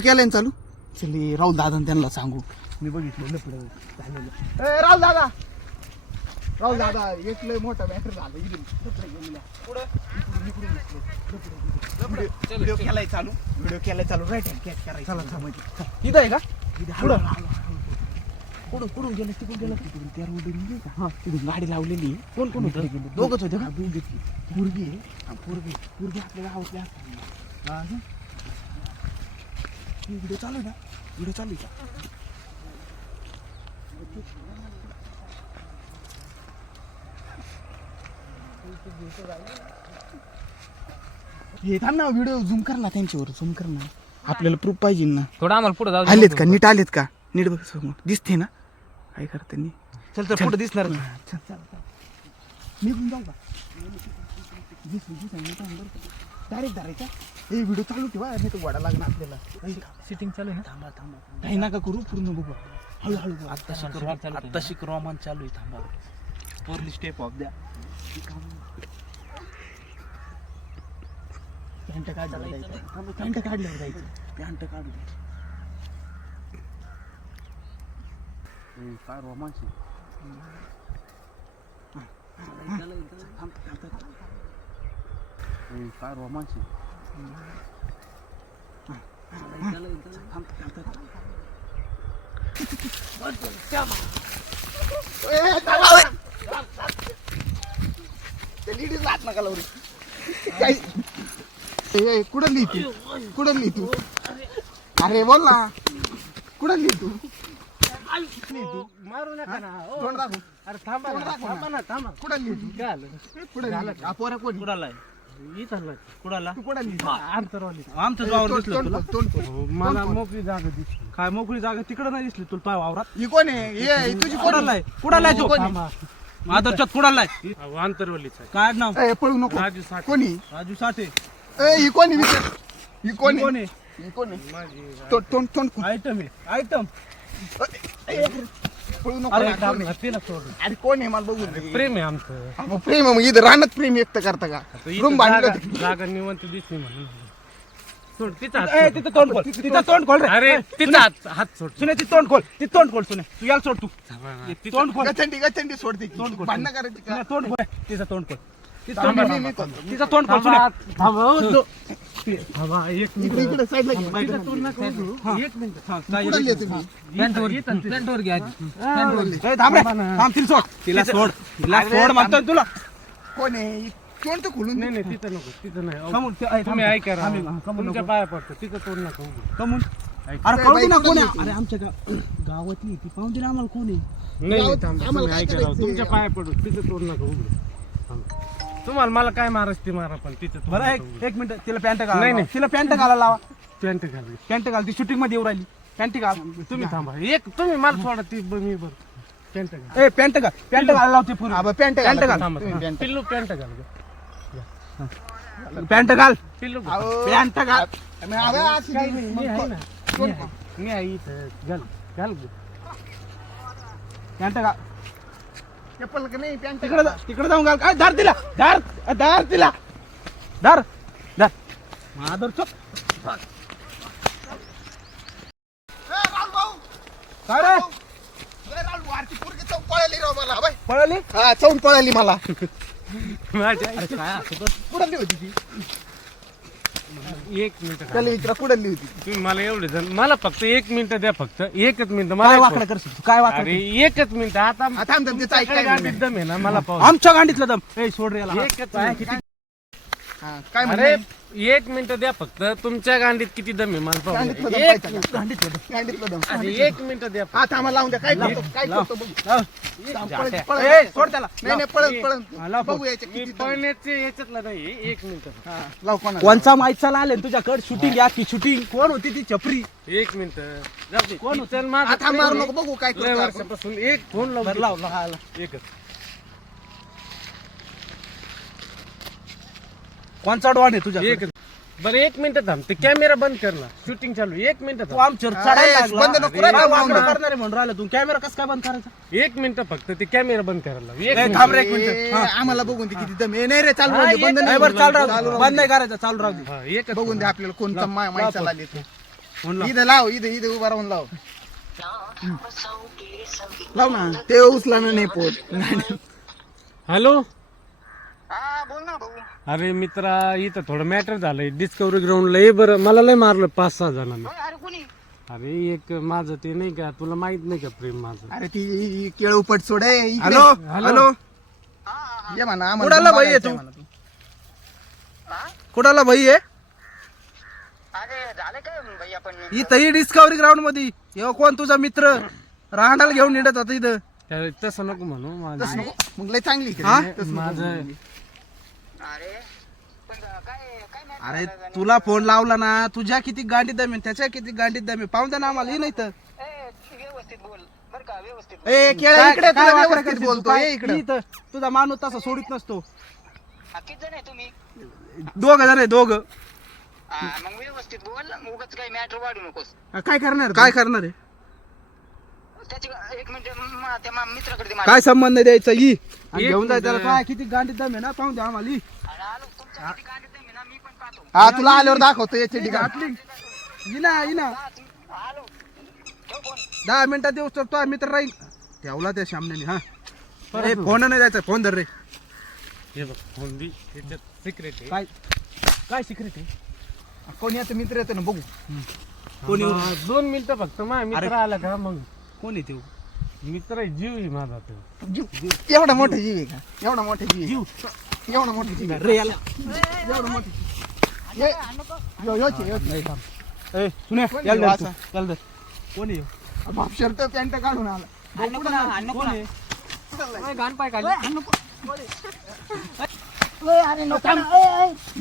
केलंय ना चालू. चल राहुल दादा त्यांना सांगू. मी बघितलं लपडं झालेलं. राहुल दादा, राहुल दादा एक लय मोठा मॅटर झाला. इकडून व्हिडिओ केलाय चालू. व्हिडिओ केलाय चालू. राईट हँड कॅच करायचा. इथं आहे का? कुठून कुठून गेलं? तिकडून गेलं. तिकडून त्या रोडून गेली का? हा तिकडून गाडी लावलेली. कोण कोण होतं? दोघंच होते का? पोरगी आहे. पोरगी आपल्या गावातल्या. व्हिडिओ चालू आहे ना? व्हिडिओ चालू आहे का? हे थांब ना, व्हिडिओ झूम कर ना, त्यांच्यावर झूम कर ना. आपल्याला प्रूफ पाहिजे ना. थोडं आम्हाला पुढे जाऊ. आलेत का? नीट आलेत का? नीट बघ समोर दिसते ना काय करते. चल तर पुढे दिसणार. निघून जाऊ का? डायरेक्ट धरायचा. हे व्हिडिओ चालू ठेवा, नाही तर वडा लागणार आपल्याला. सिटिंग चालू आहे ना? थांबा थांबा, काही नका करू, पूर्ण बघू. हळूहळू आता शिक रोमान चालू आहे. थांबा, वरली स्टेप ऑफ द्या. पॅन्ट काढल्यावर जायचं. पॅन्ट काढल्यावर जायचं. पॅन्ट काढू द्या. काय रोमांच काय रोमांच लेडीज हात नका लावू रे. कुठं लिही तू? कुठं लिही तू? अरे बोल ना, कुठं लिही तू? मारू नका ना. तोंड दाखव. अरे थांबा ना, थांबा ना, थांबा. कुठं लिही तू? काय आलं? कुठं लिही? पोरा कोण? कुडाला इथं कुडाला तू कुठं लिही? अंतरवाली आमचं वावर दिसलं तुला? तोंड मला मोकळी जागा दिसली. काय मोकळी जागा? तिकडं नाही दिसली तुला? पाय वावरात ही कोण आहे? ये तुझी कुडाला आहे. कुडाला आहे तो. आदर्शात कुडाला आहे. अंतरवलीच आहे. काय नाव? पळू नको. राजू साठे. कोणी? राजू साठे. ही कोणी विचार? ही कोणी? कोण आहे? ही कोणी? तोंड आयटम आहे. आयटम. पळू नको. अरे ना, कोण आहे? तिला सोड. अरे कोण आहे मला बघू दे. प्रेम आहे आमचं. हा, मग प्रेम आहे, मग इथं रानात प्रेम व्यक्त करता का? इथं रूम बांधलं जागा होतं. जागा निवंत दिसली म्हणून सोड तिचा ए, तिथं तोंड खोल. तिथं तोंड खोल रे. अरे तिचा हात सोड. सुने ती तोंड खोल. ती तोंड खोल सुने. तू याला सोड तू. तोंड खोल. गचंडी सोडते की. तोंड खोल. भांडणं करायची का? सुने, तोंड खोल. तिचं तोंड खोल. तिचं थांबा, तोंड मी खोल. करतो. तिचं तोंड खोल सुने. थांबा एक इकडे साईडला घे. तिचं तोंड नका उघडू. हा. एक मिनिट. हा, काय कुठं लिहितो मी? पॅन्टवर घ्या. ए, थांब रे. थांब, तिला सोड. तिला सोड. तिला अरे, सोड म्हणतोय तुला. कोण आहे? तोंड तर खोलून नाही दे. नाही तिथं नको तिथं नाही अहो, कमून तुम्ही ऐका राव. कमून तुमच्या पाया पडतो तिथं तोड नका उघडू. कमून. ऐका. अरे कळू दे ना बाई, कोण कुठं आहे. अरे आमच्या गावातली ती पाहून दे ना आम्हाला कोण आहे. नाही नाही थांबा आम्हाला तुम्ही काय ऐका राव. करायचंय? तुमच्या पाया पडू तिथं तोड नका उघडू. थांबा. तुम्हाला मला काय मारायचं ते मारा पण तिथं तोड बरं नका एक उघडू. एक मिनिट. तिला पॅन्ट घाला. नाही, नाही. तिला पॅन्ट घालायला लावा. पॅन्ट घाल. पॅन्ट घाल. ती शूटिंग मध्ये येऊ राहिली. पॅन्ट घाल. तुम्ही थांबा एक तुम्ही मला सोडा ती मी बघ पॅन्ट घाल. ए पॅन्ट घाल. पॅन्ट घालायला लावते पूर्ण. हा, बरं, पॅन्ट पॅन्ट घाला. घाल. थांबा तुम्ही थांबा. पॅन्ट. पिल्लू पॅन्ट घाल पॅन्ट घाल. पिल्लू घाल. अहो, पॅन्ट घाल. मी अरे अशी काय नाही. नाही, मी आहे ना. तोंड मी आहे इथं घाल घाल पॅन्ट घाल. चप्पल का नाही? पॅन्ट तिकडे जाऊन घाल. काय धार तिला. धार तिला. धार. माधर चुप. राहुल भाऊ. काय रे? राहुल भाऊ, आरती पोरगी चौक पळाली राव मला. बाई. पळाली. हा, चौक पळाली मला. माझ्या अरे काय असं तर. कुठं होती ती? एक मिनिट त्याला विचारा कुठं होती? तुम्ही मला एवढे जण मला फक्त 1 मिनिट द्या फक्त एकच मिनिट काय मला वाकडं करशील तू? काय वाकडं अरे एकच मिनिट आता हा, थांब थांब, तिचं ऐक, तुमच्याकडे काय गाडीत दम आहे ना मला पाहू आमच्या गांडीतला दम. ए सोड रे याला. एकच काय मिनिट. किती हा, काय अरे म्हणते? 1 मिनिट द्या फक्त तुमच्या गांडीत किती दम आहे मला पाहू गांडीतलं दम एक पाहायचं का? गांडीतला दम. गांडीतलं दम. अरे 1 मिनिट द्या हा, थांबा, लावून द्या. काय करतो? काय लाव. करतो बघू. लाव. थांब, जात्या. पळत. ए सोड त्याला. नाही नाही, पळत हा, लाव. बघू याच्या मी किती दम. पळण्याचे याच्यातला नाही 1 मिनिट हा, लाव कोणाला? कोणचा माईचा आले तुझ्याकडे शूटिंग या की शूटिंग कोण होती ती चपरी 1 मिनिट जाऊ दे. कोण चल माझं हा, थांब, मारू प्रेम नको. बघू काय आहे. लय करतो आपण. वर्षापासून एक फोन लावून बरं, लाव एकच कोणचा डॉन आहे तुझ्या एकच बरं 1 मिनिट थांब ते कॅमेरा बंद कर ना शूटिंग चालू 1 मिनिट तू थांब आमच्यावर चढायला अरे, बंद नको रे, लागला. थांब, वाकडं थांब. करणार आहे म्हणून राहिला तू कॅमेरा कसं काय बंद करायचा? 1 मिनिट फक्त ते कॅमेरा बंद करायला लाव. एक ए, मिनिट. थांब रे, एक मिनिट. ए, हा. आम्हाला बघून दे किती दम आहे. नाही रे, चालू हा, राहू दे. बंद एक- नाही नाही बरं चालू राहू चालू दे. राहू बंद दे. नाही करायचं चालू राहू दे. हा, एकच बघून दे आपल्याला कोणता माणसाला आले ते. फोन लाव. इथं लाव, इथं उभा राहून लाव. लाव ना, ते उचला ना नाही पोट. हॅलो हा बोल ना भाऊ. अरे मित्रा इथं थोडं मॅटर झालंय डिस्कवरी ग्राउंड लय बरं मला लय मारलं 5-6 जणांना. होय, अरे कोणी? अरे एक माझं ते नाही का तुला माहित नाही का प्रेम माझं. अरे ती केळ उपट सोड. हॅलो हॅलो ये म्हणा आम्हाला कुणाला भाई आहे बघायचंय तू? म्हणा तू. कुणाला भाई आहे अरे झालं काय भैया पण? इथं डिस्कवरी ग्राउंड मध्ये हे कोण तुझा मित्र राहण्याला घेऊन निघत होता इथं. तसं नको म्हणू तसं माझं नको. मग लय चांगली केली. हा? तसं नको. माझं अरे पण काय matter अरे झालं आणि- तुला फोन लावला ना तुझ्या किती गांडीत दम आहे त्याच्या किती गांडीत दम आहे पाहून द्या ना आम्हाला हे नाही तर ए, तू व्यवस्थित बोल बर का, व्यवस्थित बोल. ए केळ काय- इकडे काय तुला वाकडं व्यवस्थित करशील तू? बोलतो. काय- ये इकडे. इथं तुझा माणूस तसा सोडित नसतो. हा, किती जण आहे तुम्ही? 2 जण आहे 2. हा, मग व्यवस्थित बोल, उगाच काही मॅटर वाढू नकोस. काय करणार काय करणार आहे त्याची एक मिनिट त्या मित्राकडे दे माझ्या. काय संबंध द्यायचा ही आणि एक घेऊन जायचं त्याला मिनिट. काय किती गांडीत दम आहे ना पाहून द्या आम्हाला ही. अरे आलो, तुमच्या किती गांडीत आहे ना, मी पण पाहतो. हा तुला आल्यावर दाखवतो याची ठिकाण. ही ना आलो, ठेव फोन. 10 मिनिटात देऊ तर तो मित्र राहील ठेवला त्या सामने हा ए, फोन नाही द्यायचा फोन धर रे. हे बघ फोन बी त्याच्यात सिक्रेट आहे. काय काय सिक्रेट आहे कोणी याचा मित्र येतो ना बघू. कोणी येऊन- 2 मिनिटं फक्त माझा मित्र आला का मग कोण आहे तो मित्र आहे, जीव आहे माझा तो. जीव एवढा मोठा जीव आहे का? एवढा मोठा जीव आहे. एवढा मोठा जीव आहे. रे याला एवढा मोठा जीव. ये. यो, योच आहे, योच आहे. ए सुने कोण याला आहे धर वासा? तू. याला धर. कोण आहे ह्यो? बाप शर्ट पॅन्ट काढून आला. कोण आहे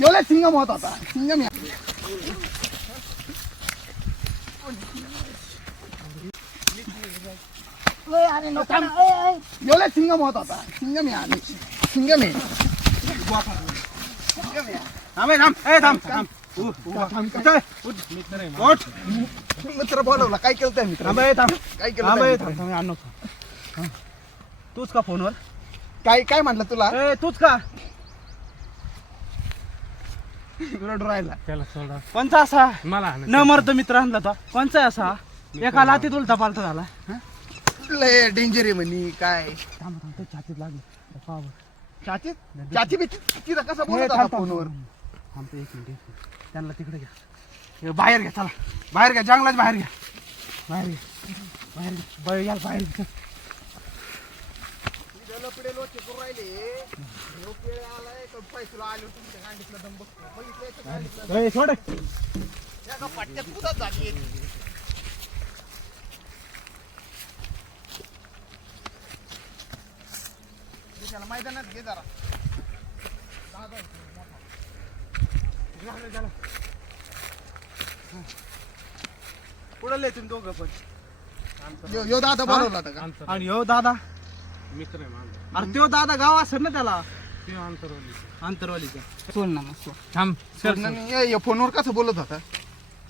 एवढा सिंगम होत होता. सिंगम या. एवढा सिंगम होत होता. सिंगम या आम्ही. सिंगम आहे. सिंगम या. थांब ए, थांब ए, थांब थांब चल. मित्र आहे उठ. मित्र बोलवला. काय केलं त्या मित्र? थांब ए, थांब काय केलं थांब त्या ए, मित्राने? थांब थांब आणू. हा. तूच का फोनवर काय काय म्हटलं तुला? ए तूच का रडू राहिला. त्याला सोडा कोणचा असा मला न मरतो मित्र आणला तो कोणचा आहे असा एका लातीत उलटा पालथा झाला हा? लय डेंजर आहे म्हणे काय. थांब थांब ते छातीत लागलं पाहा बरं. चाची चाची बी तिथं कसं बोलत ए, होता थांब, थांब, फोनवर? थांब ते एक मिनिट त्यांना तिकडे घ्या हे बाहेर घ्या चला बाहेर घ्या जंगलाच बाहेर घ्या बाहेर घ्या बाहेर घ्या बाहेर याला बाहेर घ्या लपडे लोचे करून राहिले. लोके आलाय का पैसे आले तुमच्या गांडीतला दम बघतो. बघितलं याच्या गांडीतला ए, सोड एका पट्ट्यात कुठं झाली. त्याला मैदानात घे जरा. पुढे तुम्ही दोघं पण यो दादा बोलवला होता का? आमचा आणि हो दादा मित्र आहे माझा. अरे तो दादा गाव असेल ना त्याला ते अंतरवली आंतरवालीचा सोड ना मग, सोड. थांब चल नाही, या फोनवर कसं बोलत होता?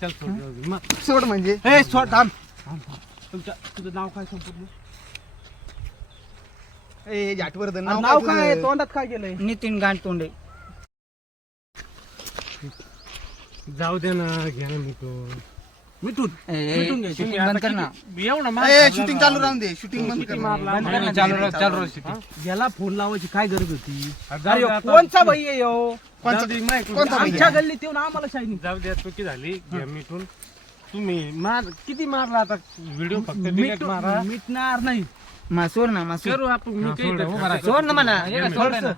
चल सोड जाऊ दे. मग सोड म्हणजे ए सोड थांब थांब, थांब. तुझं नाव काय संपूर्ण ए जाटवर्धन नाव काय आहे? तुझं? तोंडात काय गेलंय नितीन गांडतोंडे. जाऊ दे ना घ्या ना मिटून. मिठून मिटून घ्यायचं. तुम्ही बंद आता कर ना. किती- एवढं मार ए खाल्ला शूटिंग ना. चालू राहून दे. शूटिंग बंद किती कर. मारला? बंद कर ना. चालू राहू याला फोन लावायची काय गरज होती जाऊ अरे दे ह्यो आता. कोणचा भाई आहे यो कोणचा- जाऊ दे, माहिती- कोणता भाई? आमच्या गल्लीत येऊन आम्हाला शाईनी जाऊ द्या चुकी झाली घ्या मिटून. तुम्ही मार किती मारला आता व्हिडिओ फक्त डिलीट मारा. मिटणार नाही सोड ना सोड. करू आपण मी काही इथं खातं सोड ना म्हणा. घ्या हे सोड ना.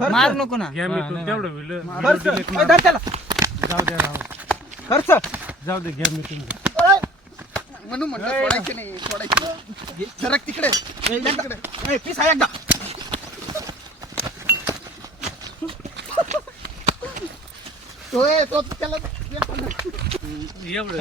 हा, मार नको ना. घ्या मिटून तेवढं व्हिडिओ खर्च delete ए, मारा. धर त्याला जाऊ द्या राव. खर्च जाऊ दे घ्या मिटून. म्हणून म्हणलं सोडायचे नाही. सोडायचे सरक तिकडे. तिकडे. ए, पीस आहे एकदा तो त्याला एवढं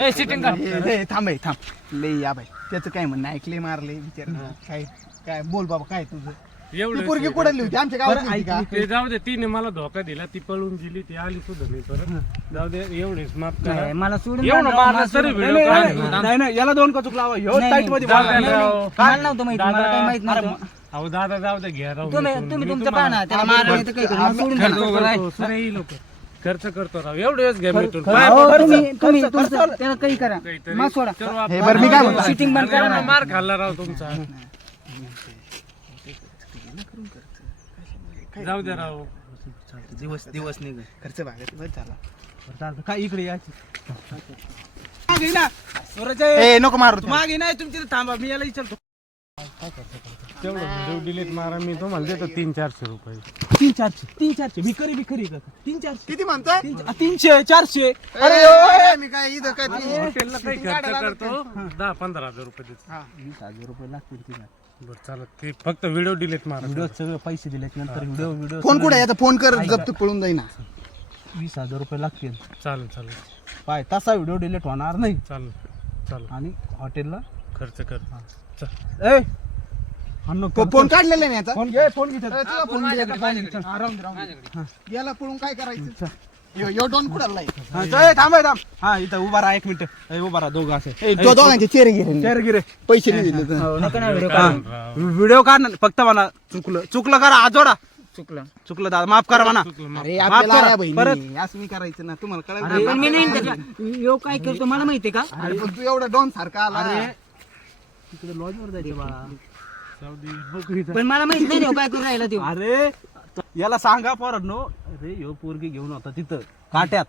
ए, थांब ए, थांब ले या बाई त्याचं काय म्हणणं ऐकले मारले विचार काय काय बोल बाबा काय तुझं ती एवढं पोरगी कुठली होती आमच्या गावात होती का? ते जाऊ दे तिने मला धोका दिला ती पळून गेली ती आली सुद्धा नाही परत. जाऊ दे एवढेच माफ करा. नाही, मला सोडून एवढं मार, मारलं मला तरी सोडून- व्हिडिओ नाही, काढ. नाही, नाही, नाही, याला 2 कचूक लावा ह्यो नाही, टाईट मध्ये जाऊ बोला. दे राव. मला नव्हतं माहिती, मला दादा, काही माहित नव्हतं. अहो दादा जाऊ दे घ्या राव तुम्ही मिटून. तुम्ही मी तुमचं तुम्हाला- पाहा ना त्याला मारलं तर काही करू, मला सोडून द्या. करतो, करतो. सुरे ही लोक खर्च करतो राव एवढे वेळेस घ्या मिटून खर्च- पाय हो, पडतो. तुम्ही तुमचं त्याला काही करा काहीतरी मग सोडा करू आपण. हे बरं मी काय म्हणतो शूटिंग बंद करा ना. मार खाल्ला राव तुमचा जाऊ द्या राव दिवस दिवस निघ खर्च भागत बस झाला चालतं काय इकडे यायची मागे ना सूरज आहे. ए नको मारू तू मागे नाही तुमची थांबा मी याला विचारतो तेवढं व्हिडिओ डिलीट मारा मी तुम्हाला देतो 300-400 रुपये 300-400 भिकारी करता 300-400 किती म्हणतोय 300-400 अरे ओय, मी काय इथं काय ते- हॉटेलला काही खर्च करतो 10-15 हजार रुपये देतो 20,000 रुपये लागतील तिला बरं चालत ते फक्त व्हिडिओ डिलीट मारा व्हिडिओ सगळे पैसे दिले नंतर व्हिडिओ फोन कुठे याचा फोन कर जप्त पळून जाईना 20,000 रुपये लागतील चालेल चालेल पाय तसा व्हिडिओ डिलीट होणार नाही चालेल चालेल आणि हॉटेलला खर्च कर ए अन्न फोन काढलेला नाही याचा फोन घे फोन घे अरे, तुला फोन दे. हा, राहून दे, राहून दे. याला पळून काय करायचं यो डॉन कुडाला थांब थांब हा इथं उभा राहा 1 मिनिट उभा राहा दोघं असे दोघांचे चेहरे घे चेअर गिरे पैसे नाही दिले तर. हो, नका ना व्हिडिओ काढा. व्हिडिओ काढ ना फक्त म्हणा चुकलं करा आजोडा चुकलं दादा माफ करा म्हणा अरे माफ आपल्याला करा. आया बहिणी परत. असं मी करायचं ना तुम्हाला पण कळायला मी नाही त्याच्या- यो काय करतो मला माहितीये का अरे पण तू एवढा डॉन सारखा आला अरे तिकडे लॉजवर जायचं बाळा पण मला माहित नाही ह्यो काय करून राहिला तो अरे याला सांगा पोरांनो अरे ह्यो पोरगी घेऊन होता तिथं काट्यात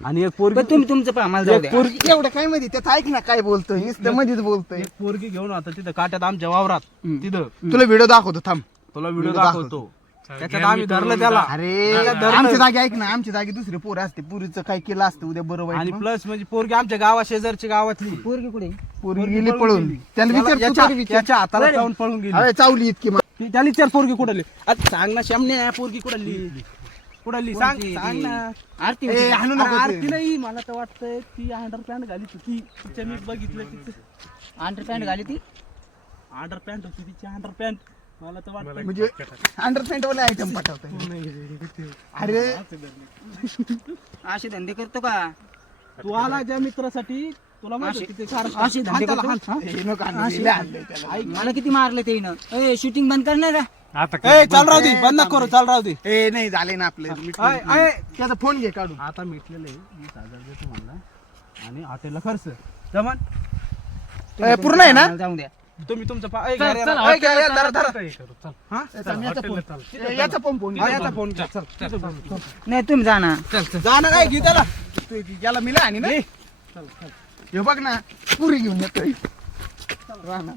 आणि एक पोरगी पण तुम्ही तुमचं पहा मला जाऊ एक द्या पोरगी एवढं काय माहिती त्याचं ऐक ना काय बोलतोय नुसतं मध्येच बोलतोय एक पोरगी घेऊन होता तिथं काट्यात आमच्या वावरात तिथं तुला व्हिडिओ दाखवतो थांब तुला व्हिडिओ दाखवतो त्याच्यात आम्ही धरलं त्याला अरे धरलं. आमच्या जागी ऐक ना आमच्या जागी दुसरे पोरं असते पुरीचं काय केलं असतं उद्या बरोबर आणि प्लस म्हणजे पोरगी आमच्या गावा शेजारची गावातली पोरगी कुठे पोरगी गेली पळून त्याला विचार तू तरी विचार. त्याच्या हाताला जाऊन पळून गेली अरे चावली इतकी त्याला विचार पोरगी कुठली आता सांग ना श्यामने पोरगी कुठली सांग सांग ना आरती ए, होती. हाणू नको ते. आरती नाही मला तर वाटतंय ती अंडरपॅन्ट घाली होती तिच्या मी बघितलं तिचं अंडरपॅन्ट घाली ती अंडरपॅन्ट होती तिची अंडरपॅन्ट मला तर वाटतं म्हणजे अंडरपॅन्ट वाले आयटम पाठवतोय अरे असे धंदे करतो का तू आला ज्या मित्रासाठी तुला माहिती आहे किती सारं- असे धंदे हाताला करतो? हात, हा? हे नको आणू, हिला आणलंय त्याला. मला किती मारले ते शूटिंग बंद करणार का आता ए चाल राहू दे बंद नको करू चाल राहू दे ए नाही झाले ना आपले आय, आय. त्याचा फोन घे काढून आता मिटलेलं आहे 20,000 देतो म्हणला आणि हॉटेलला खर्च जमन ए, पूर्ण आहे ना मला जाऊ द्या तुम्ही तुमचं याचा पण फोन याचा फोन घ्या. चल नाही तुम्ही जा ना जाणं काय घे त्याला याला मिला आणि ना हे बघ ना पुरी घेऊन येतोय राहणार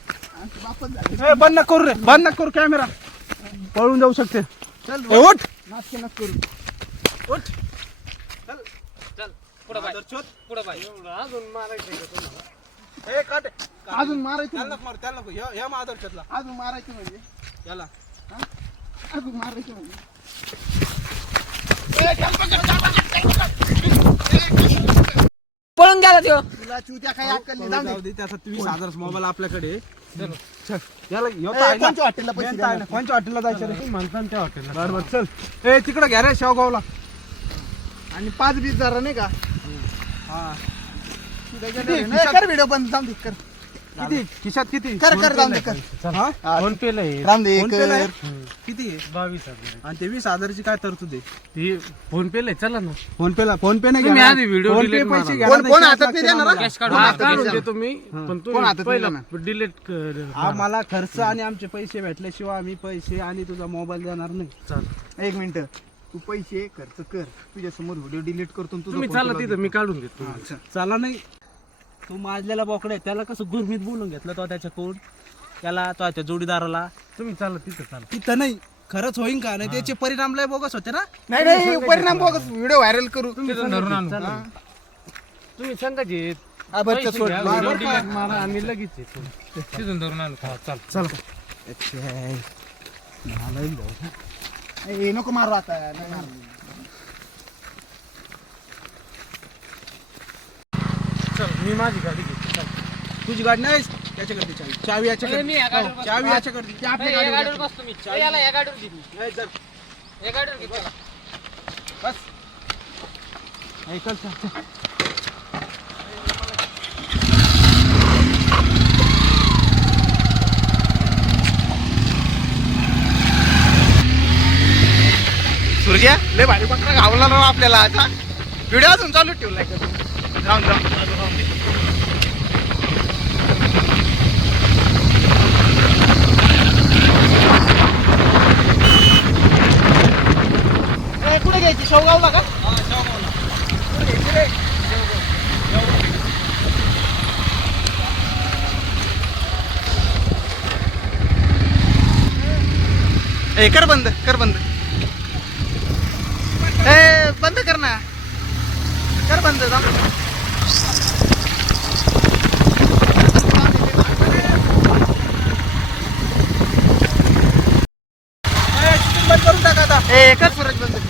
ए, बंद नको करू रे बंद नको करू कॅमेरा पळून जाऊ शकते चल ए, उठ नाचके नक करू उठ अजून मारायचं का तुम्हाला? ए, काट. अजून मारायचं त्याला नको मारू, त्याला नको. या माधवच्यातला अजून मारायचं म्हणजे याला अजून मारायचं म्हणजे पळून गेला तो तुला चुत्या काय अक्कल नाही, जाऊ दे. जाऊ दे त्याचा 20,000 मोबाईल आपल्याकडे चल. याला ह्यो ए, तर आहे ना. कोणच्या हॉटेलला पैसे मेन तर आहे ना. देणार? कोणच्या हॉटेलला जायचं रे तुम्ही म्हणता ना त्या हॉटेलला बरोबर चल ए तिकडे घ्या रे शेवगावला आणि 5-20 जरा नाही का हा कर व्हिडिओ बंद जाऊन दे कर किती खिशात किती कर जाऊन दे कर हा? फोन पे ला आहे. राम दे फोन पे ला आहे? कर किती आहे? 22,000 आणि ते 20,000ची काय तरतूद आहे ती फोन पे ला आहे, चला ना फोन पे नाही तुम्ही घेणार. आधी व्हिडिओ फोन पे delete पैसे मारा. घेणार कोण नाही, कोण cash हातात नाही लागते देणार आम्हाला. हा? हा, हातात काढून नाही दे तुम्ही पण कोण तुम्ही हातात पहिला देणार? डिलीट कर आम्हाला खर्च आणि आमचे पैसे भेटल्याशिवाय आम्ही पैसे आणि तुझा मोबाईल देणार नाही चाल एक मिनिट तू पैसे खर्च कर तुझ्या समोर व्हिडिओ डिलीट करतो आणि तुझा तुम्ही फोन चाला तुला तिथं मी काढून देतो अच्छा. चला नाही तू माजलेला बोकडे त्याला कसं गुरमीत बोलून घेतलं तो त्याच्या कोण त्याला तो त्याच्या जोडीदाराला तुम्ही चाला तिथं चाला तिथं नाही खरंच होईन का नाही त्याचे परिणाम लय बोगस होते ना नाही नाही परिणाम बघ व्हिडिओ व्हायरल करू तिथून धरून आणू तुम्ही सांगा जे हा, बरं, पैसे सोड. घ्या, बरं, व्हिडिओ बरं का? delete मारा आणि लगेच येतो. तिथून धरून आणू हा, चाल ए, नको मारू आता नाही मारू. चल मी माझी गाडी घेतो चल. तुझी गाडी नाही त्याच्याकडे चावी याच्याकडे चावी याच्याकडे ती आपल्या गाडीवर नाही, चल. बस ऐकल सुरज्या लय भारी बकरा गावला राव आपल्याला आता व्हिडिओ अजून चालू ठेवलाय का तू? जाऊन जाऊन कुठे घ्यायची शेवगावला का कुठे घ्यायची रे ए कर बंद ए बंद कर ना कर बंद जाऊ दे. बंद करून टाका आता ए कर सूरज बंद